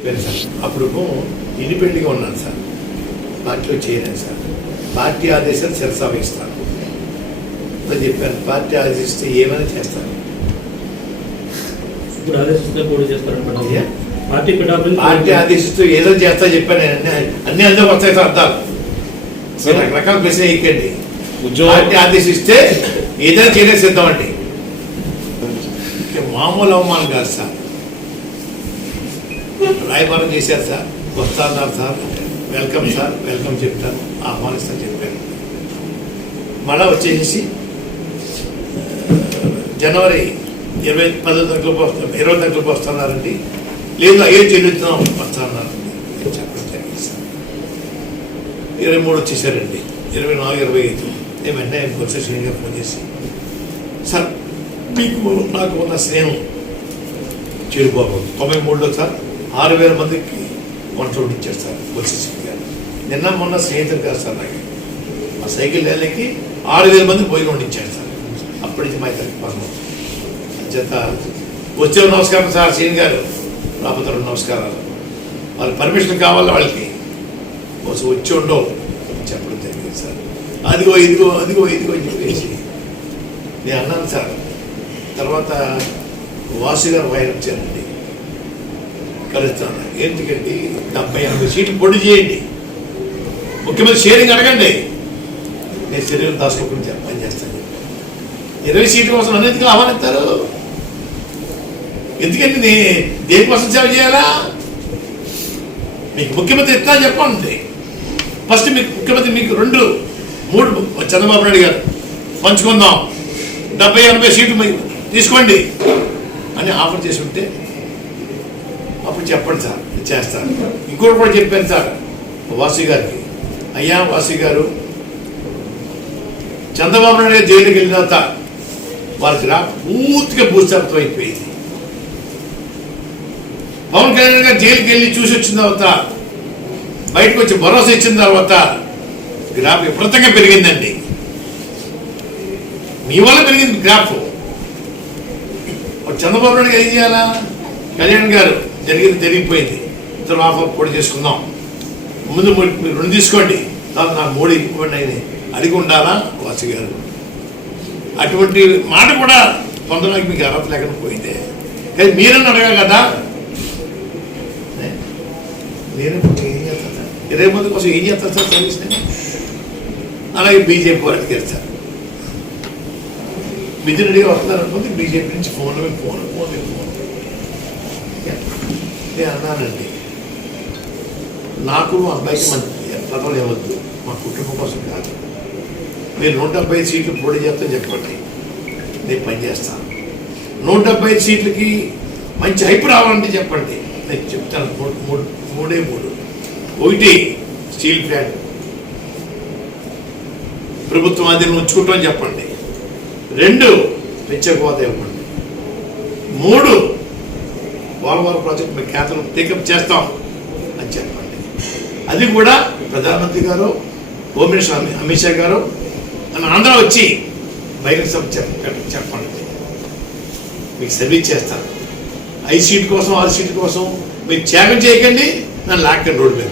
చెప్పాను సార్ అప్పుడు ఇండిపెండెంట్గా ఉన్నాను సార్ పార్టీలో చేరాను సార్ పార్టీ ఆదేశాలు శిరసావహిస్తాను అని చెప్పాను. పార్టీ ఆదేశిస్తే ఏమైనా చేస్తాను. ఇప్పుడు ఆదేశిస్తే. పార్టీ ఆదేశిస్తూ ఏదో చేస్తా చెప్పాను. నేను. అన్ని అన్ని అందరూ వస్తాయి సార్ అర్థాలు మీరు రకరకాల ప్రశ్న ఎక్కండి పార్టీ ఆదేశిస్తే ఏదైనా ఇక మామూలు అవమానం కాదు సార్ రాయబారం చేశారు సార్. వస్తాన్నారు సార్. Welcome sir. వెల్కమ్ చెప్తాను ఆహ్వానిస్తాను చెప్పాను మళ్ళా వచ్చేసి జనవరి ఇరవై పదో తరగతిలోకి వస్తాం ఇరవై తరగతిలోకి వస్తున్నారండి లేదు అయ్యో చెల్లుతున్నాం వస్తున్నారు. చెప్పడం ఇరవై మూడు వచ్చేసారండి. ఇరవై నాలుగు ఇరవై ఐదు. నేను వెంటనే బొత్స శ్రీనిగా ఫోన్ చేసి సార్ మీకు నాకు ఉన్న స్నేహం చెడిపోకూడదు తొంభై మూడులో సార్. ఆరు వేల మందికి వంట ఇచ్చారు సార్ బొత్స శ్రీని గారు. నిన్న మొన్న స్నేహితులు కాదు సార్ నాకు. ఆ సైకిల్ ర్యాలీకి ఆరు వేల మంది పోయి వండించారు సార్. అప్పటి నుంచి మా ఇద్దరికి పర్వం అంచేత వచ్చే నమస్కారం సార్ శ్రీని గారు. రాబోతున్న నమస్కారాలు. వాళ్ళ పర్మిషన్ కావాలి వాళ్ళకి. కోసం వచ్చి ఉండవు చెప్పడం జరిగింది సార్. అదిగో ఇదిగో అదిగో ఇదిగో అని చెప్పేసి నేను అన్నాను సార్. తర్వాత వాసు గారు వాయిన్ వచ్చారండి కలుస్తాను. ఎందుకండి డెబ్బై ఎనభై సీట్లు పొడి చేయండి. ముఖ్యమంత్రి షేరింగ్ అడగండి. నేను శరీరం దాచుకోకుండా చెప్ప- పని చేస్తాను. ఇరవై సీట్ల కోసం నన్ను ఎందుకు ఆహ్వానిస్తారు? ఎందుకంటే నే దేనికోసం సేవ చేయాలా? మీకు ముఖ్యమంత్రి ఎట్లా చెప్పండి. ఫస్ట్ మీకు ముఖ్యమంత్రి మీకు రెండు మూడు చంద్రబాబు నాయుడు గారు. పంచుకుందాం. డెబ్బై ఎనభై సీట్లు తీసుకోండి. అని ఆఫర్ చేసి ఉంటే అప్పుడు చెప్పండి సార్ చేస్తాను. ఇంకోటి కూడా చెప్పాను సార్ వాసు గారికి. అయ్యా వాసు గారు చంద్రబాబు నాయుడు గారు జైలుకి వెళ్ళిన తర్వాత వారికి రా పూర్తిగా భూస్థాపితం అయిపోయింది. పవన్ కళ్యాణ్ గారు జైలుకి వెళ్ళి చూసి వచ్చిన తర్వాత బయటకు వచ్చి భరోసా ఇచ్చిన తర్వాత గ్రాఫ్ విపరీతంగా పెరిగిందండి. మీ వల్ల పెరిగింది గ్రాఫ్. చంద్రబాబు నాయుడు ఏం చేయాలా? కళ్యాణ్ గారు జరిగింది జరిగిపోయింది. ఇద్దరు ఆఫర్ పొడి చేసుకుందాం. ముందు మీరు రెండు తీసుకోండి. తర్వాత నాకు మోడీ ఇవ్వండి అని అడిగి ఉండాలా? వాసు గారు. అటువంటి మాట కూడా పొందడానికి మీకు అర్హత లేకుండా పోయిందే. కానీ మీరన్నా అడగాలి కదా. నేను ఏం చేస్తాను రేపు ఇరవై మంది కోసం ఏం చేస్తాను సార్ సర్వీస్ అలాగే బీజేపీ వారికి తెలుస్తారు మిథున్ రెడ్డి వస్తున్నారు అనుకుంటే బీజేపీ నుంచి ఫోన్లో ఫోన్ ఫోన్ ఫోన్ నేను అన్నానండి. నాకు మా అబ్బాయికి మంచి పదవులు ఇవ్వద్దు. మా కుటుంబం కోసం కాదు. మీరు నూట డెబ్బై సీట్లు పోటీ చేస్తాను చెప్పండి. నేను పని చేస్తాను నూట డెబ్బై సీట్లకి మంచి హైప్ రావాలంటే చెప్పండి. నేను చెప్తాను. మూడు మూడే మూడు ఒకటి స్టీల్ ప్లాంట్. ప్రభుత్వం అధీనం ఉంచుకుంటామని చెప్పండి. రెండు పెంచకపోతే ఇవ్వండి. మూడు పోలవరం ప్రాజెక్ట్ మీ కేంద్రం టేకప్ చేస్తాం అని చెప్పండి. అది కూడా ప్రధానమంత్రి గారు హోమ్ మినిస్టర్ అమిత్ షా గారు మన ఆంధ్ర వచ్చి బహిరంగ సభ చెప్పండి. మీకు సర్వీస్ చేస్తాను. ఐదు సీట్ కోసం ఆరు సీట్ కోసం మీరు త్యాగం చేయకండి నన్ను లాక్కండి రోడ్డు మీద